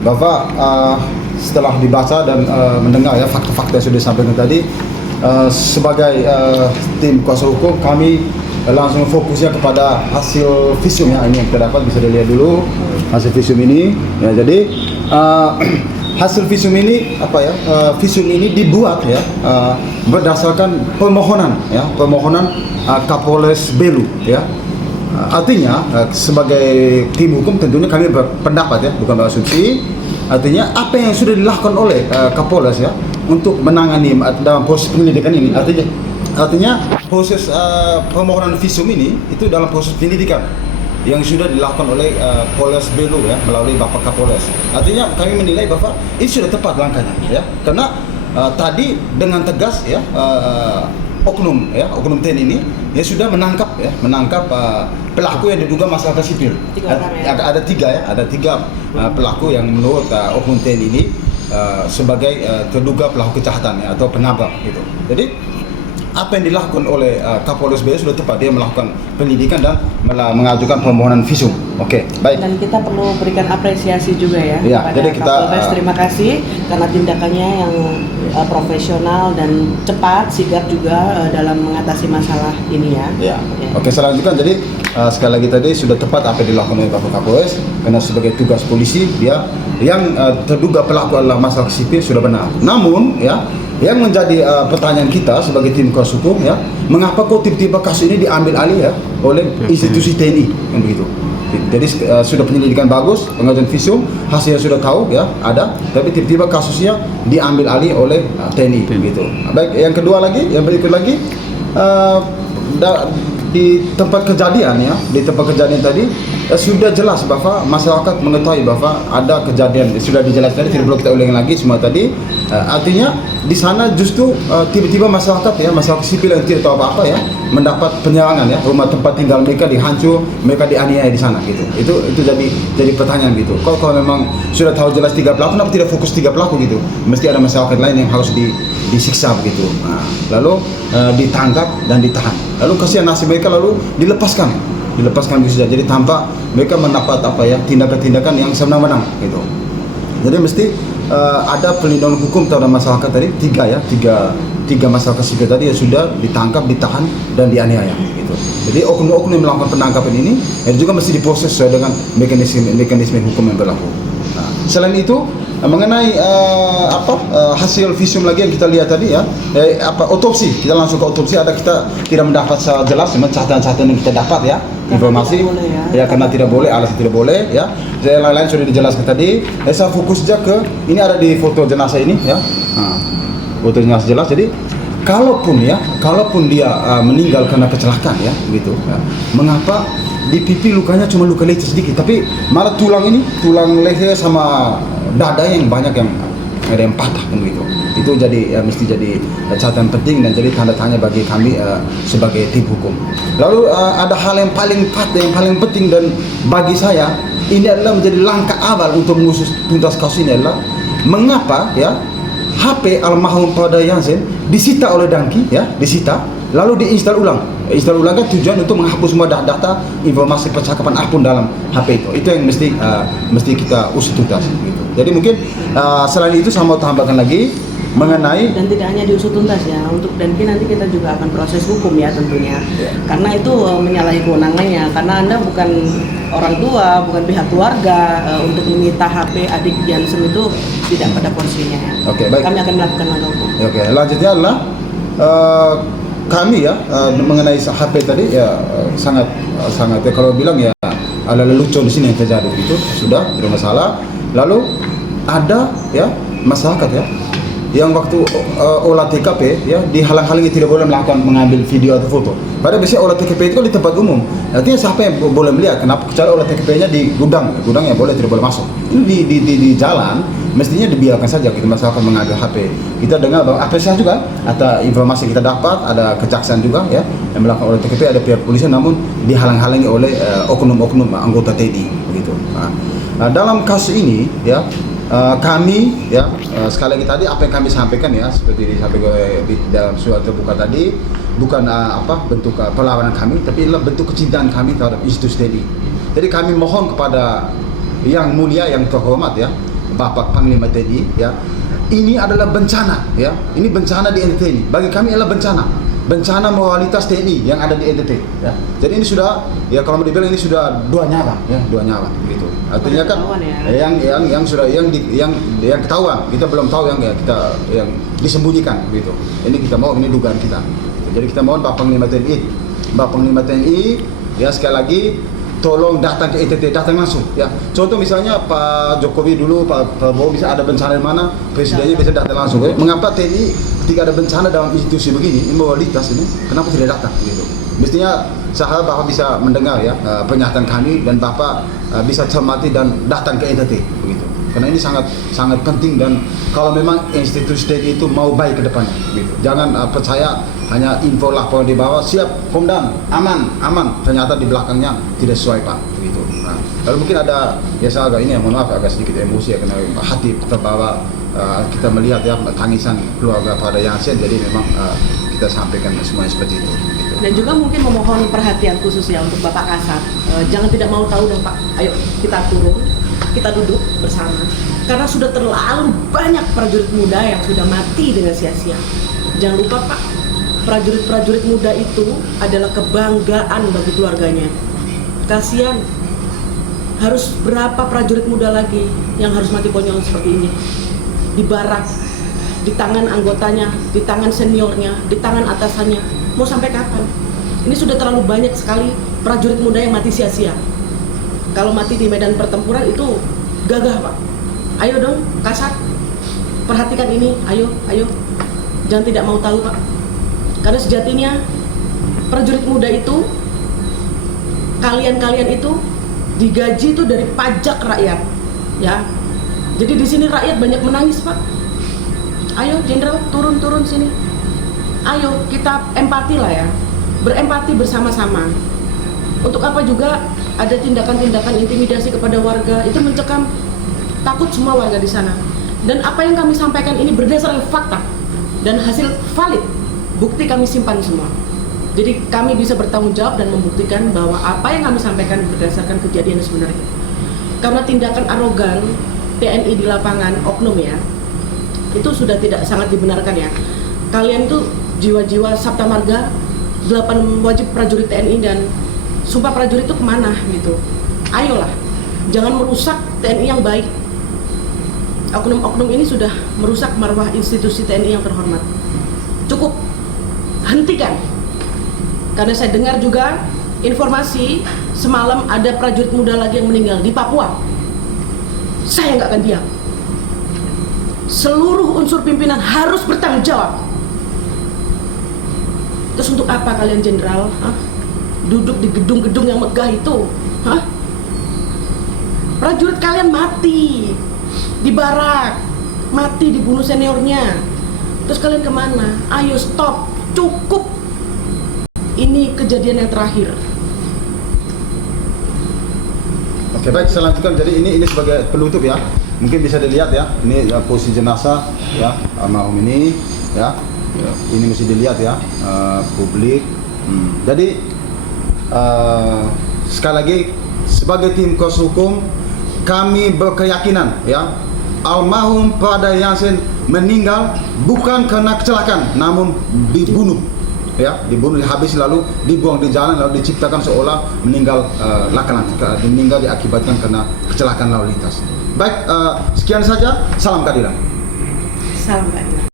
Bapak setelah dibaca dan mendengar ya fakta-fakta yang sudah disampaikan tadi, sebagai tim kuasa hukum kami langsung fokusnya kepada hasil visum ya, ini yang kita dapat, bisa dilihat dulu hasil visum ini ya. Jadi hasil visum ini apa ya, visum ini dibuat ya berdasarkan permohonan ya, permohonan Kapolres Belu ya. Artinya sebagai tim hukum tentunya kami berpendapat ya, bukan berasumsi. Artinya apa yang sudah dilakukan oleh Kapolres ya untuk menangani dalam proses penyelidikan ini, artinya proses permohonan visum ini itu dalam proses penyelidikan yang sudah dilakukan oleh Polres Belu ya melalui Bapak Kapolres. Artinya kami menilai bahwa ini sudah tepat langkahnya ya, karena tadi dengan tegas ya oknum TNI ini ya sudah menangkap pelaku yang diduga masyarakat sipil. Ada tiga pelaku yang menurut oknum TNI ini sebagai terduga pelaku kejahatan ya, atau penabrak gitu. Jadi apa yang dilakukan oleh Kapolres Belu sudah tepat, dia melakukan penyidikan dan mengajukan permohonan visum. Oke, baik. Dan kita perlu berikan apresiasi juga ya, kepada jadi kita, Kapolres. Terima kasih karena tindakannya yang profesional dan cepat, sigap juga dalam mengatasi masalah ini ya. Ya. Oke, saya lanjutkan. Jadi sekali lagi tadi sudah tepat apa yang dilakukan oleh Bapak Kapolres, karena sebagai tugas polisi dia yang terduga pelaku adalah masyarakat sipil sudah benar. Namun ya, yang menjadi pertanyaan kita sebagai tim kuasa hukum ya, mengapa kok tiba-tiba kasus ini diambil alih ya oleh institusi TNI kan begitu. Jadi sudah penyelidikan bagus, pengajuan visum, hasilnya sudah tahu ya ada, tapi tiba-tiba kasusnya diambil alih oleh TNI gitu. Baik, yang kedua lagi, yang berikut lagi di tempat kejadian ya, di tempat kejadian tadi sudah jelas bahwa masyarakat mengetahui bahwa ada kejadian, sudah dijelaskan tadi, tidak perlu kita ulangi lagi semua tadi. Artinya di sana justru tiba-tiba masyarakat ya, masyarakat sipil yang tidak tahu apa-apa ya, mendapat penyerangan ya, rumah tempat tinggal mereka dihancur, mereka dianiaya di sana gitu. Itu jadi pertanyaan gitu. Kalau memang sudah tahu jelas 3 pelaku, kenapa tidak fokus 3 pelaku gitu? Mesti ada masyarakat lain yang harus disiksa begitu. Nah, lalu ditangkap dan ditahan. Lalu kasihan nasib mereka, lalu dilepaskan bisa jadi tanpa mereka mendapat apa ya, tindakan-tindakan yang sewenang-wenang gitu. Jadi mesti ada pelindungan hukum terhadap masyarakat tadi, tiga masyarakat sipil tadi yang sudah ditangkap, ditahan dan dianiaya gitu. Jadi oknum-oknum yang melakukan penangkapan ini juga mesti diproses sesuai dengan mekanisme hukum yang berlaku. Nah, selain itu mengenai hasil visum lagi yang kita lihat tadi ya, otopsi, kita langsung ke otopsi. Ada kita tidak mendapat secara jelas, cuma catatan yang kita dapat ya, informasi ya, karena tidak boleh, alasan tidak boleh ya. Yang lain-lain sudah dijelaskan tadi. Saya fokus saja ke ini, ada di foto jenazah ini ya. Foto jenazah jelas. Jadi kalaupun dia meninggal karena kecelakaan ya gitu ya, mengapa di pipi lukanya cuma luka lecet sedikit, tapi malah tulang leher sama dada yang banyak yang ada yang patah begitu. Itu jadi mesti jadi catatan penting dan jadi tanda tanya bagi kami sebagai tim hukum. Lalu ada hal yang paling penting dan bagi saya ini adalah menjadi langkah awal untuk mengusut tuntas kasus ini adalah mengapa ya HP almarhum Pada Jansen disita oleh Dangki ya, lalu diinstal ulang. Install ulang kan tujuan untuk menghapus semua data informasi percakapan akun dalam HP itu. Itu yang mesti kita usut tuntas gitu. Jadi mungkin selain itu saya mau tambahkan lagi mengenai, dan tidak hanya diusut tuntas ya, untuk Danki nanti kita juga akan proses hukum ya tentunya. Karena itu menyalahi kewenangannya, karena Anda bukan orang tua, bukan pihak keluarga untuk menyita HP adik Jansen, itu tidak pada porsinya ya. Oke, baik. Kami akan melakukan langkah hukum. Oke, lanjutnya adalah kami ya mengenai HP tadi ya sangat kalau bilang ya ada lelucon di sini yang terjadi itu sudah tidak masalah. Lalu ada ya masyarakat ya yang waktu olah TKP ya dihalang-halangi, tidak boleh mengambil video atau foto. Padahal biasanya olah TKP itu kan di tempat umum. Artinya siapa yang boleh melihat? Kenapa kecuali olah TKP-nya di gudang yang boleh, tidak boleh masuk. Itu di jalan mestinya dibiarkan saja kita masyarakat mengambil HP. Kita dengar bahwa apresiasi juga atau informasi kita dapat, ada kejaksaan juga ya yang melakukan olah TKP, ada pihak polisian, namun dihalang-halangi oleh oknum-oknum anggota TNI begitu. Nah, dalam kasus ini ya kami ya sekali lagi tadi apa yang kami sampaikan ya, seperti disampaikan di dalam surat terbuka tadi, bukan bentuk perlawanan kami, tapi adalah bentuk kecintaan kami terhadap institusi TNI. Jadi kami mohon kepada yang mulia, yang terhormat ya, Bapak Panglima TNI, ya. Ini adalah bencana, ya. Ini bencana di NTT ini. Bagi kami adalah bencana moralitas TNI yang ada di NTT, ya. Jadi ini sudah, ya kalau mau dibilang ini sudah 2 nyawa, ya, 2 nyawa, gitu. Artinya kan yang sudah yang ketahuan, kita belum tahu yang disembunyikan, gitu. Ini kita mau, ini dugaan kita. Jadi kita mohon Bapak Panglima TNI, ya sekali lagi tolong datang ke NTT, datang langsung, ya. Contoh misalnya Pak Jokowi dulu, Pak Prabowo bisa ada bencana di mana, presidennya bisa datang langsung. Mengapa TNI ketika ada bencana dalam institusi begini, moralitas ini, kenapa tidak datang, gitu? Mestinya saya Bapak bisa mendengar, ya, pernyataan kami, dan Bapak bisa cermati dan datang ke NTT, begitu. Karena ini sangat penting, dan kalau memang institusi TNI itu mau baik ke depannya, gitu. Jangan percaya hanya info lapor di bawah, siap Pomdam, aman, ternyata di belakangnya tidak sesuai Pak, begitu. Nah, kalau mungkin ada, ya saya agak ini, ya, mohon maaf agak sedikit emosi, ya, karena hati terbawa, kita melihat, ya, tangisan keluarga pada Yansen, jadi memang kita sampaikan semuanya seperti itu, gitu. Dan juga mungkin memohon perhatian khusus, ya, untuk Bapak Kasat, jangan tidak mau tahu dong Pak, ayo kita turun, kita duduk bersama, karena sudah terlalu banyak prajurit muda yang sudah mati dengan sia-sia. Jangan lupa Pak, prajurit muda itu adalah kebanggaan bagi keluarganya. Kasihan, harus berapa prajurit muda lagi yang harus mati konyol seperti ini? Di barak, di tangan anggotanya, di tangan seniornya, di tangan atasannya. Mau sampai kapan? Ini sudah terlalu banyak sekali prajurit muda yang mati sia-sia. Kalau mati di medan pertempuran itu gagah Pak. Ayo dong Kasat, perhatikan ini, ayo. Jangan tidak mau tahu Pak. Karena sejatinya prajurit muda itu, kalian itu digaji itu dari pajak rakyat, ya. Jadi di sini rakyat banyak menangis Pak. Ayo Jenderal, turun sini. Ayo kita empati lah, ya, berempati bersama-sama. Untuk apa juga ada tindakan-tindakan intimidasi kepada warga, itu mencekam takut semua warga di sana. Dan apa yang kami sampaikan ini berdasarkan fakta dan hasil valid. Bukti kami simpan semua. Jadi kami bisa bertanggung jawab dan membuktikan bahwa apa yang kami sampaikan berdasarkan kejadian sebenarnya. Karena tindakan arogan TNI di lapangan, oknum, ya, itu sudah tidak sangat dibenarkan, ya. Kalian tuh jiwa-jiwa Sabta Marga, 8 wajib prajurit TNI dan sumpah prajurit itu kemana, gitu. Ayolah, jangan merusak TNI yang baik. Oknum-oknum ini sudah merusak marwah institusi TNI yang terhormat. Cukup, hentikan. Karena saya dengar juga informasi semalam ada prajurit muda lagi yang meninggal di Papua. Saya nggak akan diam. Seluruh unsur pimpinan harus bertanggung jawab. Terus untuk apa kalian Jenderal? Duduk di gedung-gedung yang megah itu? Prajurit kalian mati di barak, mati dibunuh seniornya. Terus kalian kemana? Ayo stop, cukup. Ini kejadian yang terakhir. Oke, baik, saya lanjutkan. Jadi ini sebagai penutup, ya. Mungkin bisa dilihat, ya. Ini posisi jenazah, ya, almarhum ini, ya. Ini mesti dilihat, ya, publik. Jadi sekali lagi sebagai tim kuasa hukum kami berkeyakinan, ya, almarhum Prada Yansen meninggal bukan karena kecelakaan, namun dibunuh, ya, dibunuh habis lalu dibuang di jalan lalu diciptakan seolah meninggal meninggal diakibatkan karena kecelakaan lalu lintas. Baik, sekian saja. Salam keadilan. Salam keadilan.